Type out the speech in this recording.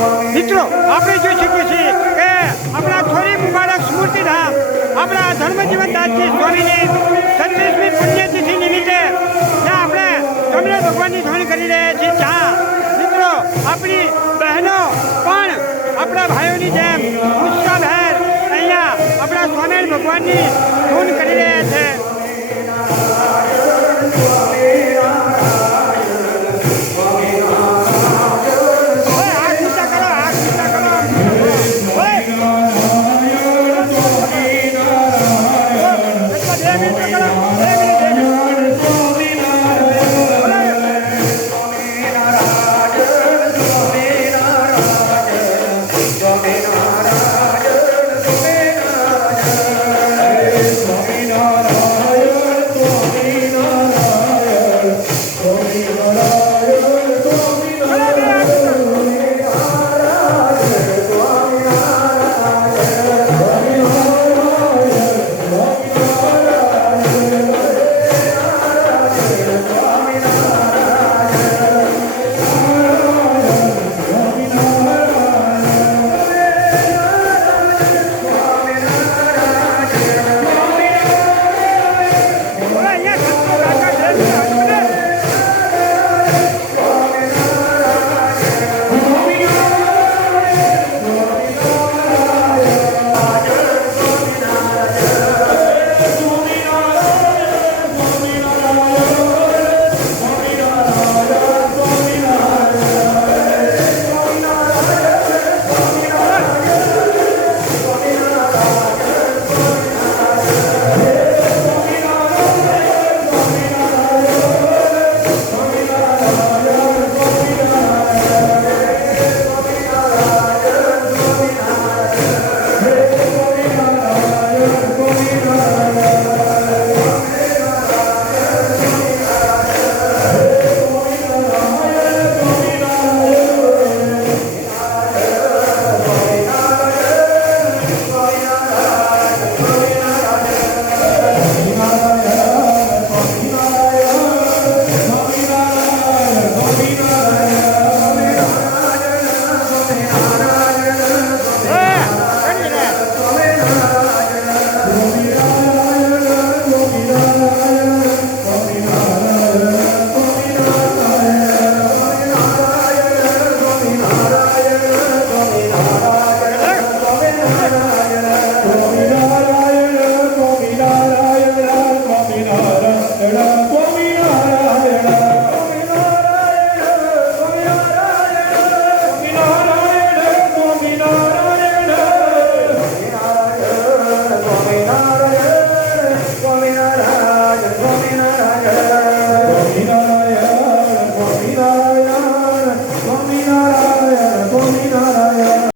મિત્રો આપણે જોઈ શકીએ છીએ કે આપણા થોરી મુબારક સ્મૃતિધામ આપણા ધર્મજીવનદાસજી સ્વામીની 36મી પુણ્યતિથિ નિમિત્તે જ્યાં આપણે કમલા ભગવાનની ધ્વન કરી રહ્યા છીએ, જ્યાં મિત્રો આપણી બહેનો પણ આપણા ભાઈઓની જેમ ઉત્સાહભેર અહીંયા આપણા સ્વામિનારાયણ ભગવાનની